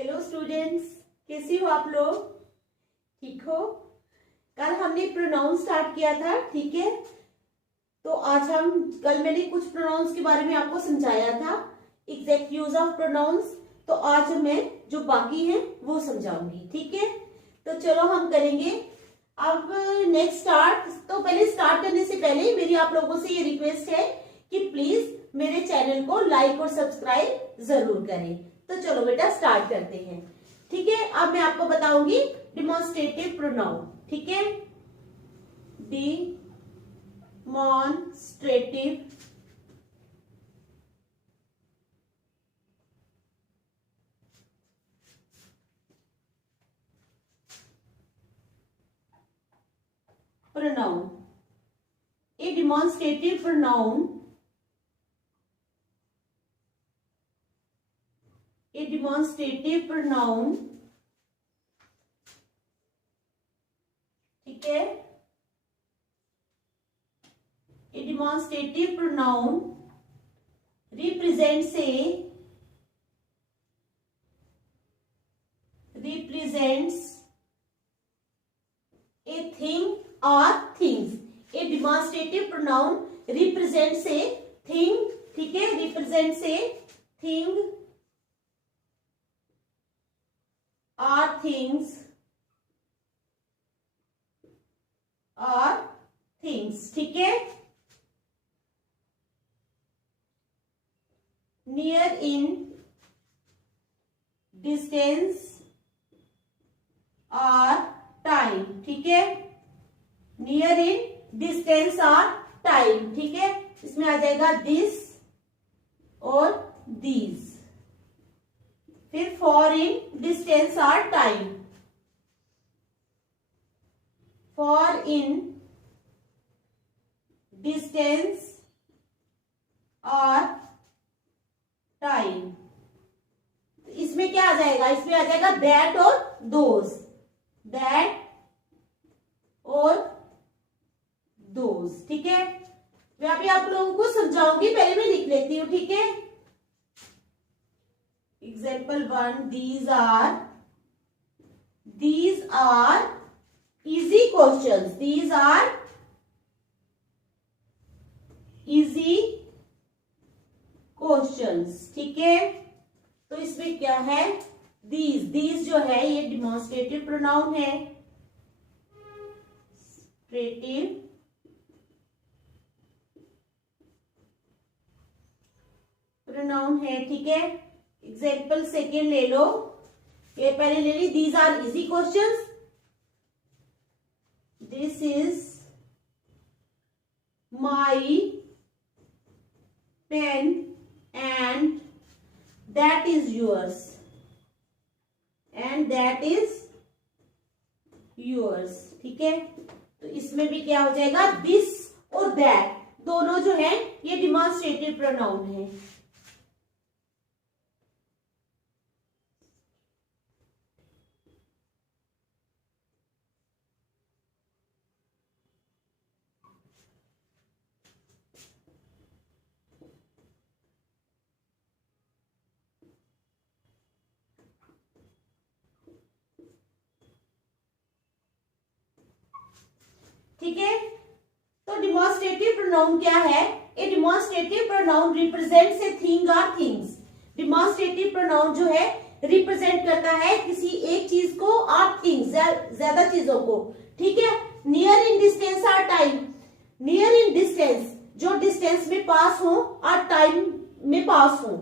Hello students, कैसी हो आप लोग? ठीक हो? कल हमने प्रोनाउन स्टार्ट किया था, ठीक है। तो आज कल मैंने कुछ प्रोनाउंस के बारे में आपको समझाया था, एग्जैक्ट यूज ऑफ प्रोनाउंस। तो आज मैं जो बाकी है वो समझाऊंगी, ठीक है। तो चलो हम करेंगे अब नेक्स्ट स्टार्ट। तो पहले स्टार्ट करने से पहले मेरी आप लोगों से ये रिक्वेस्ट है कि प्लीज मेरे चैनल को लाइक और सब्सक्राइब जरूर करें। तो चलो बेटा स्टार्ट करते हैं, ठीक है। अब मैं आपको बताऊंगी डिमॉन्स्ट्रेटिव प्रोनाउन, ठीक है। Demonstrative pronoun. A demonstrative pronoun. A demonstrative pronoun. ठीक है। A demonstrative pronoun represents a thing or things. A demonstrative pronoun represents a thing, ठीक है। represents a thing or things or things, ठीक है। near in distance or time, ठीक है। Near in distance और time, ठीक है। इसमें आ जाएगा दिस और दीज। फिर फॉर इन डिस्टेंस और टाइम, फॉर इन डिस्टेंस और टाइम। इसमें क्या आ जाएगा? इसमें आ जाएगा दैट और दोज, दैट और दोज, ठीक है। मैं अभी आप लोगों को समझाऊंगी, पहले मैं लिख लेती हूँ, ठीक है। Example 1, these are easy questions. These are easy questions, ठीक है। तो इसमें क्या है? these जो है ये डिमॉन्स्ट्रेटिव प्रोनाउन है, प्रोनाउन है, ठीक है। एग्जाम्पल सेकेंड ले लो, ये पहले ले ली। These are easy questions. This is my pen and that is yours, and that is yours, ठीक है। तो इसमें भी क्या हो जाएगा? दिस और दैट दोनों जो है ये डिमॉन्स्ट्रेटिव प्रोनाउन है। ठीक है। तो डिमॉन्स्ट्रेटिव प्रोनाउन क्या है? A demonstrative pronoun represents a thing और थिंग्स। डिमॉन्स्ट्रेटिव प्रोनाउन जो है रिप्रेजेंट करता है किसी एक चीज को और थिंग्स, ज्यादा चीजों को, ठीक है। नियर इन डिस्टेंस और टाइम। नियर इन डिस्टेंस, जो डिस्टेंस में पास हो और टाइम में पास हो।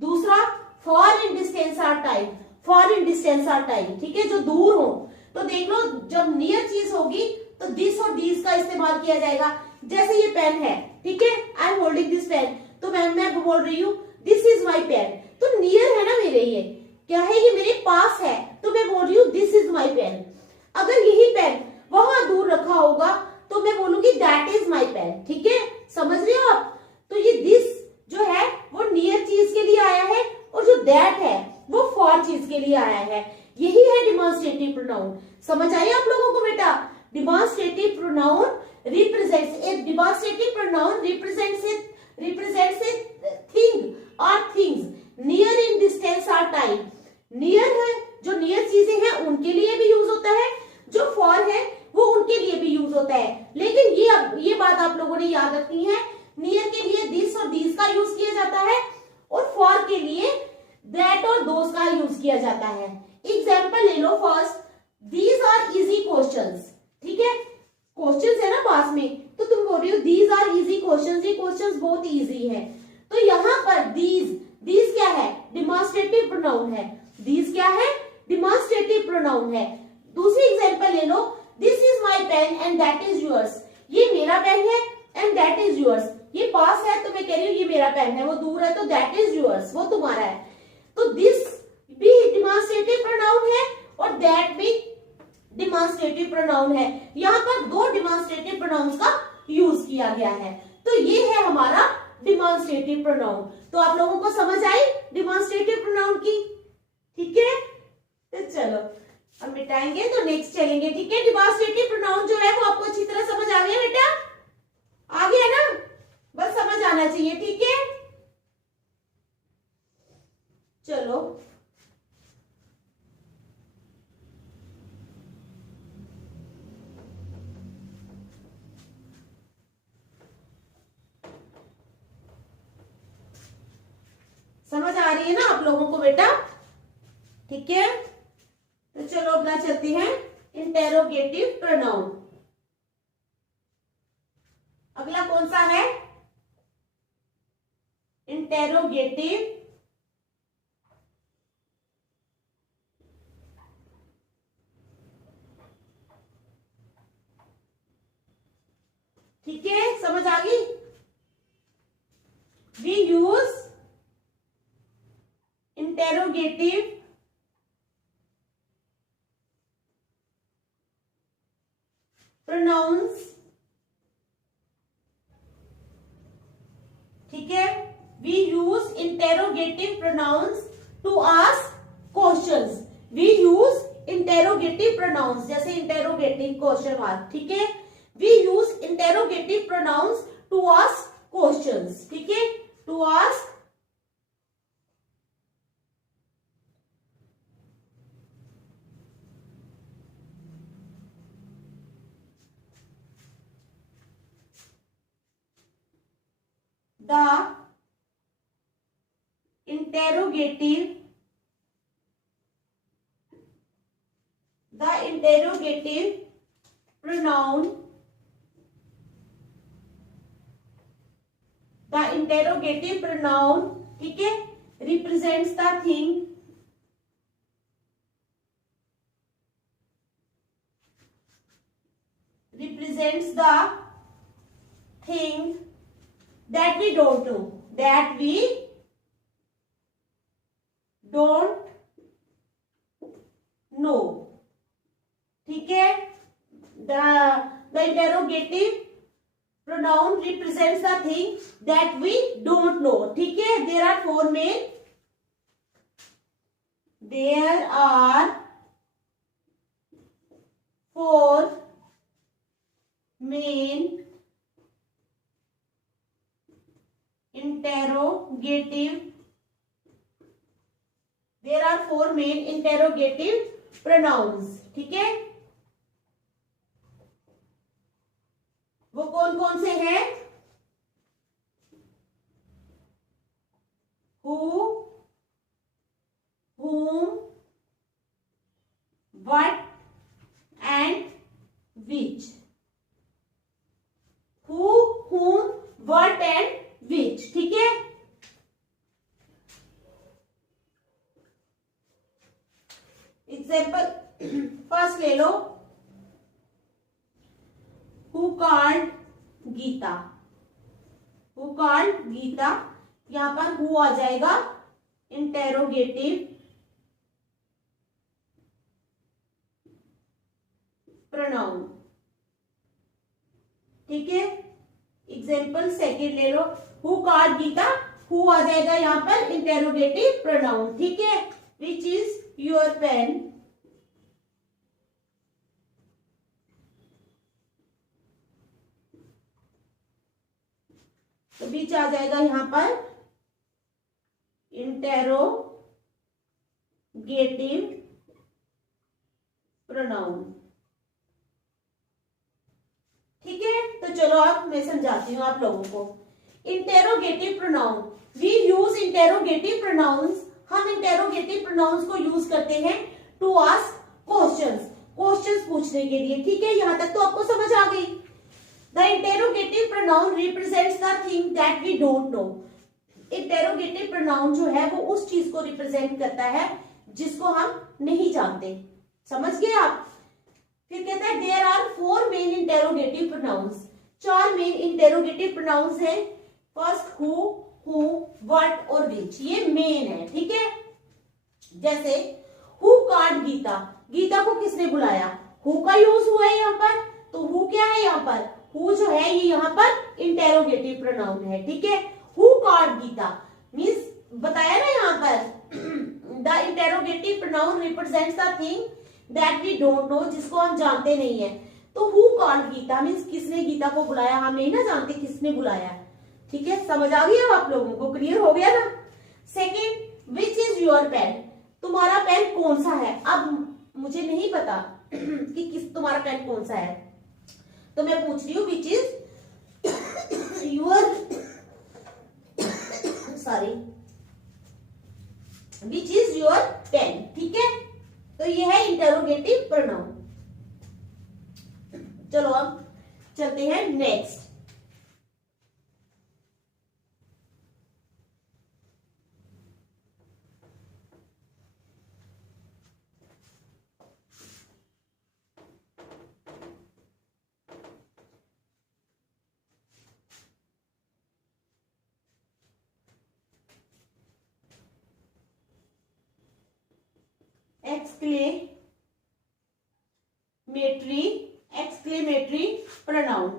दूसरा फॉर इन डिस्टेंस और टाइम, फॉर इन डिस्टेंस और टाइम, ठीक है, जो दूर हो। तो देख लो, जब नियर चीज होगी तो दिस और दीज का इस्तेमाल किया जाएगा। जैसे ये पेन है, ठीक है, I am holding this pen, तो मैं बोल रही हूँ दिस इज माई पेन। तो नियर है ना मेरे, ये क्या है? ये मेरे पास है, तो मैं बोल रही हूँ दिस इज माई पेन। अगर यही पेन वहां दूर रखा होगा तो मैं बोलूंगी दैट इज माई पेन, ठीक है। समझ रहे हो आप? तो ये दिस जो है वो नियर चीज के लिए आया है, और जो दैट है वो फॉर चीज के लिए आया है। यही है डिमॉन्स्ट्रेटिव प्रोनाउन। समझ आई आप लोगों को बेटा? demonstrative pronoun represents a thing or things near in distance or time. Near है किया जाता है। एग्जाम्पल ले लो first, these are easy questions, ठीक है, क्वेश्चंस है ना पास में, तो तुम बोल रही हो दीज आर इजी क्वेश्चंस, ये क्वेश्चंस बहुत इजी है। तो यहाँ पर दीज क्या है, डिमॉन्स्ट्रेटिव प्रोनाउन है, दीज क्या है, डिमॉन्स्ट्रेटिव प्रोनाउन है। दूसरी एग्जाम्पल ले लो, this is my pen and that is yours, ये मेरा पेन है एंड दैट इज यूअर्स, ये पास है तो मैं कह रही हूँ ये मेरा पेन है, वो दूर है तो दैट इज यूअर्स, वो तुम्हारा है। तो दिस भी डिमॉन्स्ट्रेटिव प्रोनाउन है और दैट भी डिमॉन्स्ट्रेटिव प्रोनाउन है। यहाँ पर दो डिमॉन्स्ट्रेटिव प्रोनाउंस का यूज किया गया है। तो ये है हमारा डिमॉन्स्ट्रेटिव प्रोनाउन। तो आप लोगों को समझ आई डिमॉन्स्ट्रेटिव प्रोनाउन की, ठीक है। तो चलो अब मिटाएंगे तो नेक्स्ट चलेंगे, ठीक है। डिमॉन्स्ट्रेटिव प्रोनाउन जो है वो आपको अच्छी तरह समझ आ गया बेटा, आ गया ना, बस समझ आना चाहिए, ठीक है। चलो समझ आ रही है ना आप लोगों को बेटा, ठीक है। तो चलो अगला चलते हैं, इंटेरोगेटिव प्रोनाउन। अगला कौन सा है, इंटेरोगेटिव ठीक है, समझ आ गई। वी यूज इंटेरोगेटिव प्रोनाउंस, ठीक है। We use interrogative pronouns to ask questions. We use interrogative pronouns, जैसे इंटेरोगेटिव क्वेश्चन मार्क, ठीक है। We use interrogative pronouns to ask questions, ठीक है, to ask the interrogative pronoun, the interrogative pronoun, ठीक है, represents the thing, represents the thing that we don't know, that we don't know, ठीक है। The interrogative pronoun represents the thing that we don't know, ठीक है। There are four main interrogative pronouns, ठीक है। वो कौन कौन से हैं, who, whom, what and which, who, whom, what and which, ठीक है। एग्जाम्पल फर्स्ट ले लो, who called Geeta, who called Geeta, यहां पर हु आ जाएगा इंटेरोगेटिव प्रोनाउन, ठीक है। एग्जाम्पल सेकेंड ले लो, हु कॉल्ड गीता, हु आ जाएगा यहां पर इंटेरोगेटिव प्रोनाउन, ठीक है। विच इज योर पेन, तो बीच आ जाएगा यहां पर इंटेरोगेटिव प्रोनाउन, ठीक है। तो चलो अब मैं समझाती हूं आप लोगों को। Interrogative pronoun, we use interrogative pronouns हम इंटेरोगेटिव प्रोनाउंस को यूज करते हैं टू आस्क क्वेश्चंस पूछने के लिए। ठीक है, यहां तक तो आपको समझ आ गई। The interrogative pronoun represents the thing that we don't know. Interrogative pronoun जो है वो उस चीज को रिप्रेजेंट करता है जिसको हम नहीं जानते। समझ गए आप? फिर कहता है there are 4 main interrogative pronouns. 4 main interrogative pronouns है। फर्स्ट हु, व्हाट और विच, ये मेन है। ठीक है, जैसे हु कॉल्ड गीता, गीता को किसने बुलाया? हु का यूज हुआ है यहाँ पर, तो हु क्या है यहाँ पर? हु जो है ये यहाँ पर इंटेरोगेटिव प्रोनाउन है। ठीक है, हु कॉल्ड गीता मीन्स बताया ना यहाँ पर the interrogative pronoun represents the thing that we don't know, जिसको हम जानते नहीं है। तो हु कॉल्ड गीता मीन्स किसने गीता को बुलाया, हम नहीं ना जानते किसने बुलाया। ठीक है, समझ आ गई अब आप लोगों को? क्लियर हो गया ना? Second, which is your pen, तुम्हारा पेन कौन सा है। अब मुझे नहीं पता कि किस तुम्हारा पेन कौन सा है, तो मैं पूछ रही हूँ which is your sorry which is your pen. ठीक है, तो ये है इंटरोगेटिव प्रोनाउन। चलो अब चलते हैं next. Exclamatory pronoun.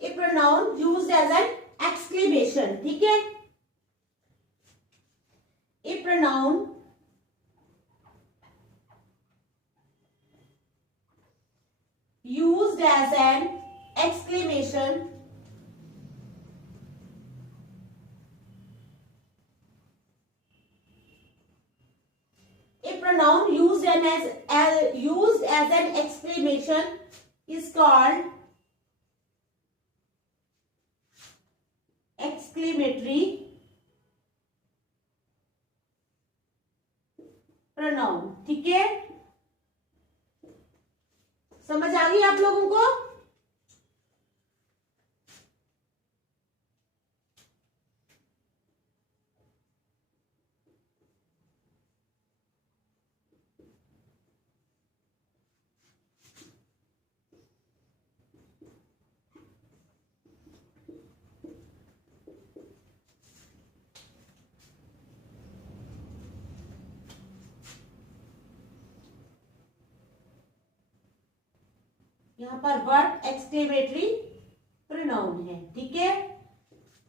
A pronoun used as an exclamation. ठीक है, a pronoun used as an exclamation pronoun used as an exclamation is called exclamatory pronoun। ठीक है, समझ आ गई आप लोगों को? यहां पर वर्ड एक्सक्लेमेटरी प्रोनाउन है। ठीक है,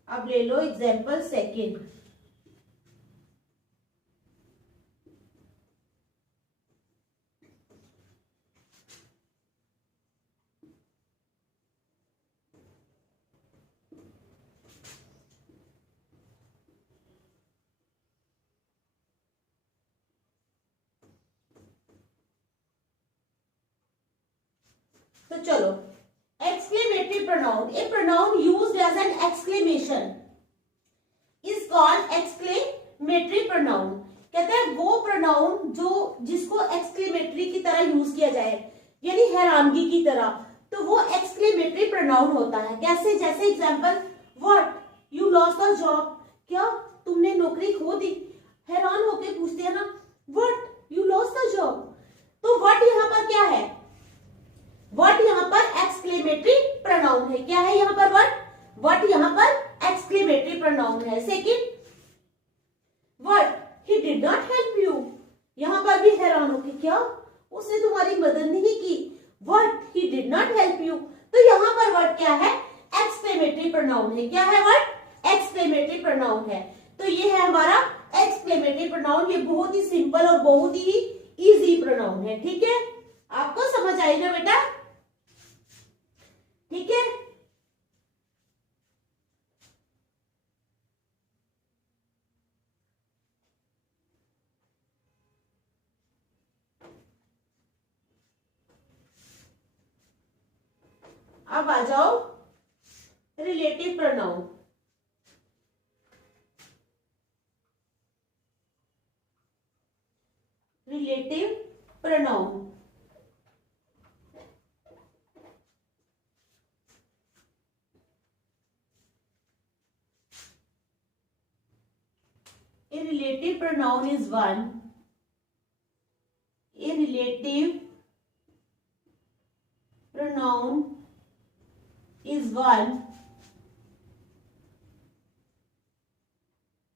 अब ले लो एग्जांपल सेकंड। तो चलो, exclamatory pronoun, a pronoun used as an exclamation is called exclamatory pronoun. कहते हैं वो प्रोनाउन जो जिसको एक्सक्लेमेटरी की तरह यूज किया जाए, यानी हैरानगी की तरह, तो वो एक्सक्लेमेटरी प्रोनाउन होता है। कैसे? जैसे example, what you lost the job, क्या तुमने नौकरी खो दी। हैरान होके पूछते हैं ना, what you lost the job. तो व्हाट यहाँ पर क्या है? व्हाट यहाँ पर एक्सक्लेमेटरी प्रोनाउन है। क्या है यहाँ पर? व्हाट यहाँ पर एक्सक्लेमेटरी प्रोनाउन है। Second, what he did not help you, यहाँ पर भी हैरान होके, क्या उसने तुम्हारी मदद नहीं की। What he did not help you, तो यहाँ पर वर्ड क्या है? एक्सक्लेमेटरी प्रोनाउन है। क्या है वर्ड? एक्सक्लेमेटरी प्रोनाउन है। तो ये है हमारा एक्सक्लेमेटरी प्रोनाउन। ये बहुत ही सिंपल और बहुत ही इजी प्रोनाउन है। ठीक है, आपको समझ आई ना बेटा? ठीक है, अब आ जाओ relative pronoun. relative pronoun. A relative pronoun is one. A relative pronoun is one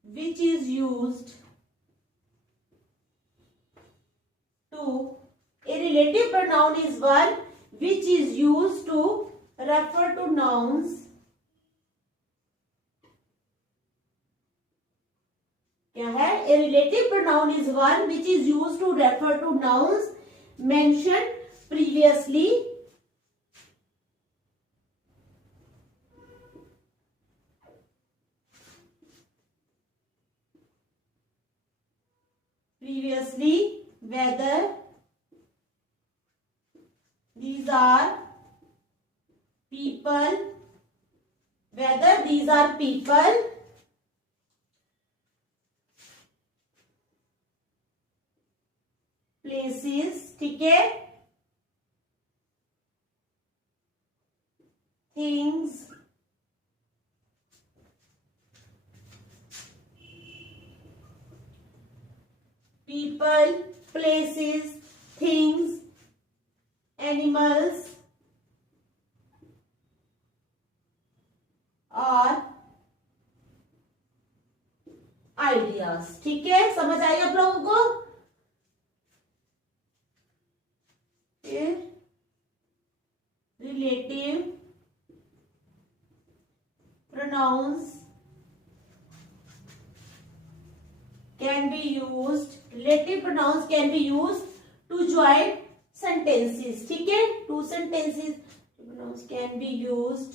which is used to, a relative pronoun is one which is used to refer to nouns. क्या है? A relative pronoun is one which is used to refer to nouns mentioned previously. Whether these are people, places, ठीक है, things, people, places, things, animals और ideas. ठीक है, समझ आई आप लोगों को? Relative pronouns can be used to join sentences. ठीक है, two sentences pronouns can be used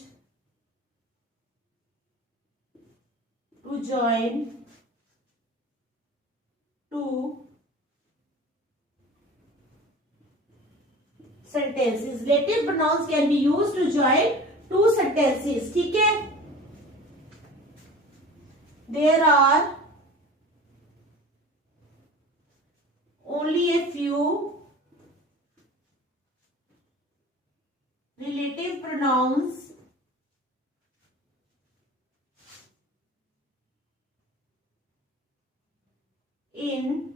to join two sentences. Relative pronouns can be used to join two sentences. ठीक है, there are only a few relative pronouns in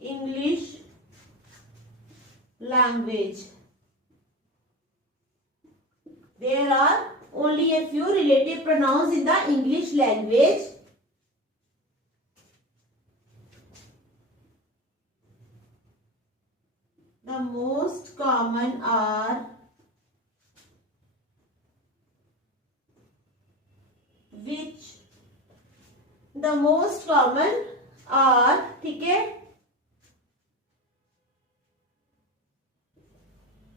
English language. There are only a few relative pronouns in the English language. The most common are which. The most common are, ठीक है,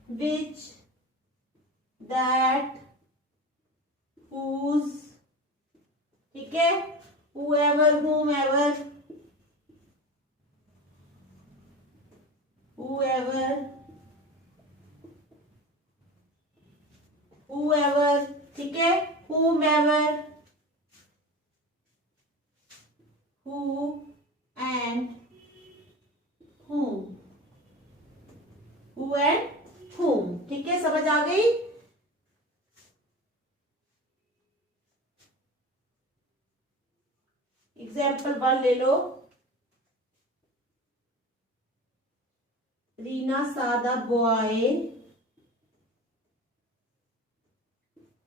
which, that, whose, ठीक है, whoever, whomever, whoever, ठीक है, whomever, who and whom, who and whom. ठीक है, समझ आ गई? एग्जाम्पल 1 ले लो. Rina saw the boy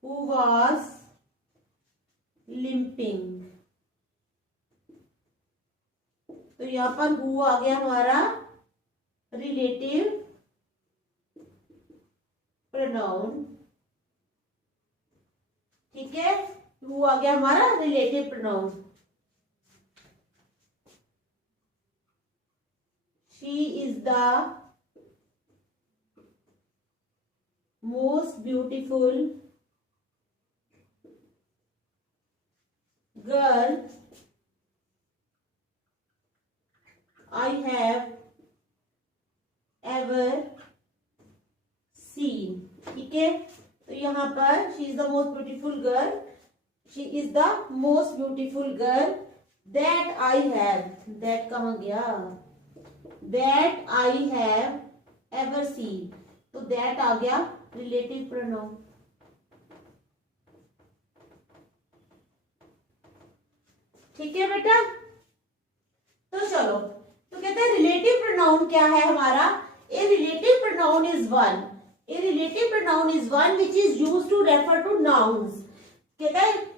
who was limping. तो यहां पर who आ गया हमारा रिलेटिव प्रोनाउन. ठीक है, who आ गया हमारा relative pronoun. She is the most beautiful girl I have ever seen. ठीक है, तो यहाँ पर she is the most beautiful girl. She is the most beautiful girl that I have, that कहाँ गया, that I have ever scene, तो that आ गया relative pronoun. ठीक है बेटा, तो चलो, तो कहते हैं रिलेटिव प्रोनाउन क्या है हमारा, a relative pronoun is one, a relative pronoun is one which is used to refer to nouns. कहता है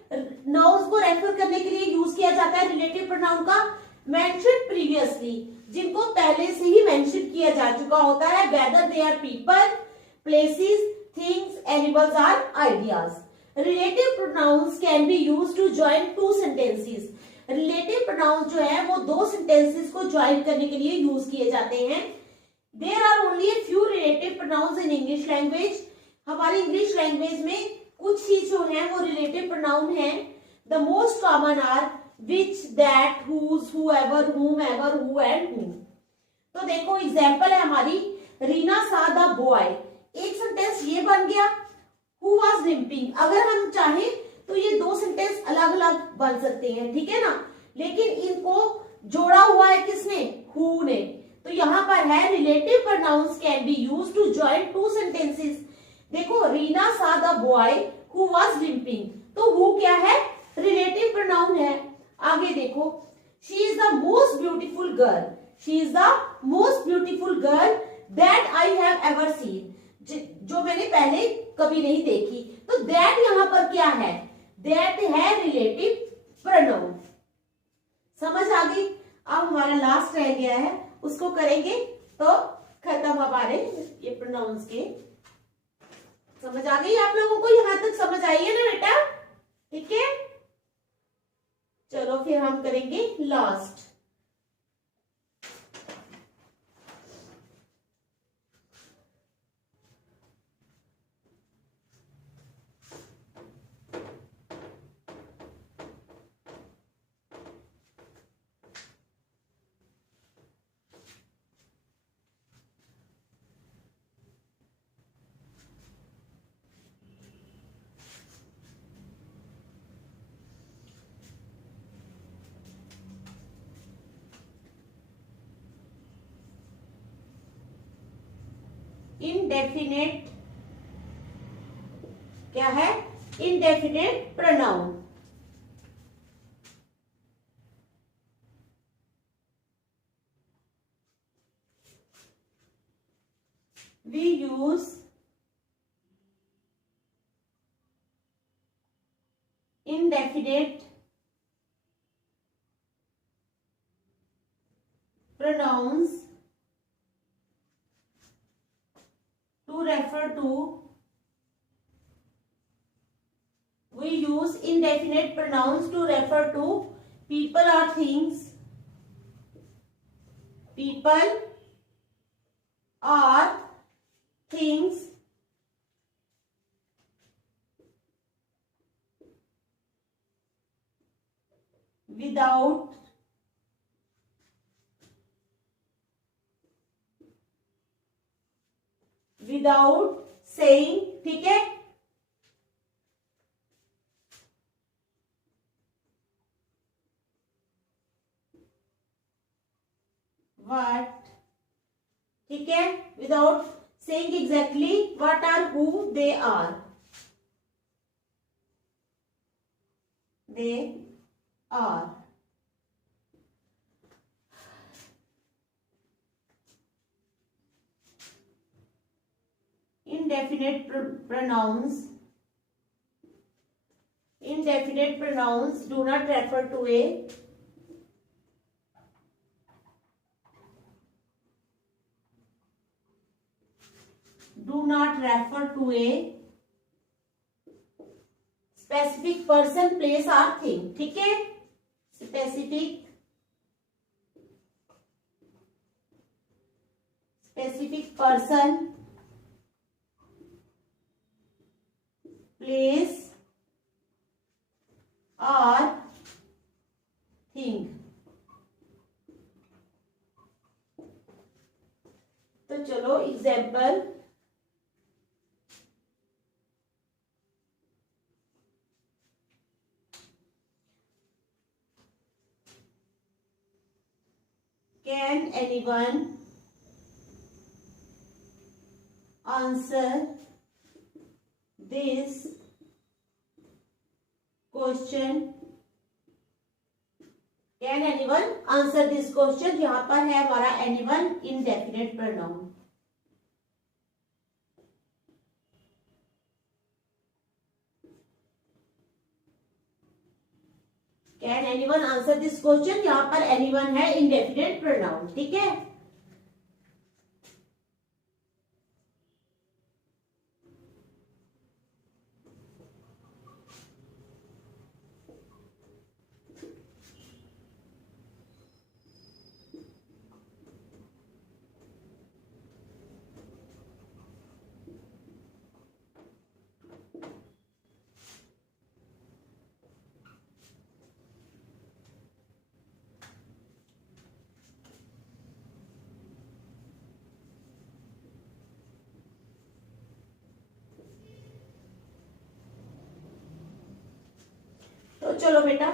नाउन्स को रेफर करने के लिए यूज किया जाता है रिलेटिव प्रोनाउन का, मेंशन प्रीवियसली, जिनको पहले से ही मेंशन किया जा चुका होता है, whether they are people, places, things, animals are ideas. Relative pronouns can be used to join two sentences. Relative pronouns जो है वो दो सेंटेंसेस को ज्वाइन करने के लिए यूज किए जाते हैं। There are only a few relative pronouns in English language. हमारी इंग्लिश लैंग्वेज में कुछ ही जो है वो रिलेटिव प्रोनाउन है। The most common are which, that, whose, whoever, whomever, who and whom। तो देखो एग्जाम्पल है हमारी, रीना सा द बॉय, एक सेंटेंस ये बन गया, हु वॉज लिम्पिंग। अगर हम चाहें तो ये दो सेंटेंस अलग अलग बन सकते हैं, ठीक है ना, लेकिन इनको जोड़ा हुआ है किसने, हु ने। तो यहाँ पर है relative pronouns can be used to join two sentences. देखो Reena saw the boy who was limping, तो हु क्या है, रिलेटिव प्रोनाउन है। आगे देखो, she is the most beautiful girl, she is the most beautiful girl that I have ever seen, जो मैंने पहले कभी नहीं देखी। तो दैट यहां पर क्या है, दैट है रिलेटिव प्रोनाउन। समझ आ गई। अब हमारा लास्ट रह गया है, उसको करेंगे तो खत्म हमारे ये प्रोनाउंस के। समझ आ गई आप लोगों को, यहां तक समझ आई है ना बेटा, ठीक है। चलो फिर हम करेंगे लास्ट। इनडेफिनेट क्या है, indefinite pronoun. we use indefinite pronouns to refer to, we use indefinite pronouns to refer to people or things, people or things without saying, ठीक है, what, ठीक है, without saying exactly what or who they are, they are। Indefinite pronouns do not refer to a specific person, place or thing, ठीक है, specific person, place or thing। तो चलो example, can anyone answer this question, can anyone answer this question. यहां पर है हमारा anyone indefinite pronoun. Can anyone answer this question, यहां पर एनीवन है इंडेफिनिट प्रोनाउन, ठीक है। तो चलो बेटा,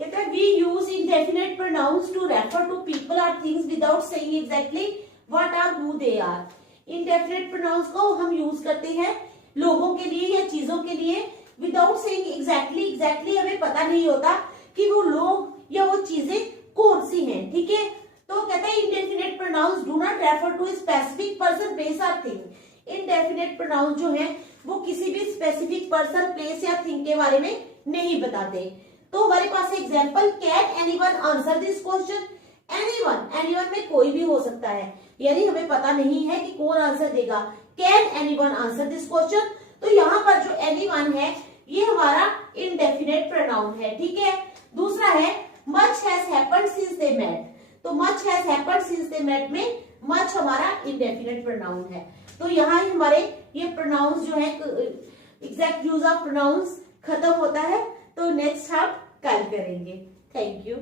कहता है we use indefinite pronouns to refer to people और things without saying exactly what are who they are. Indefinite pronouns को हम यूज करते हैं लोगों के लिए या चीजों के लिए विदाउट सेइंग एग्जैक्टली हमें पता नहीं होता कि वो लोग या वो चीजें कौन सी हैं, ठीक है। तो कहता है indefinite pronouns do not refer to specific person, place और थिंग। इंडेफिनिट प्रोनाउंस जो है वो किसी भी स्पेसिफिक पर्सन, प्लेस या थिंग के बारे में नहीं बताते। तो हमारे पास example, can anyone answer this question. Anyone में कोई भी हो सकता है, यानी हमें पता नहीं है कि कौन आंसर देगा। Can anyone answer this question, तो यहाँ पर जो एनीवन है ये हमारा इंडेफिनिट प्रोनाउन है, ठीक है। दूसरा है much has happened since they met. तो much has happened since they met में मच हमारा इंडेफिनिट प्रोनाउन है। तो यहाँ हमारे ये प्रोनाउंस जो है एग्जैक्ट यूज ऑफ प्रोनाउंस खत्म होता है। तो नेक्स्ट हम कल करेंगे। Thank you.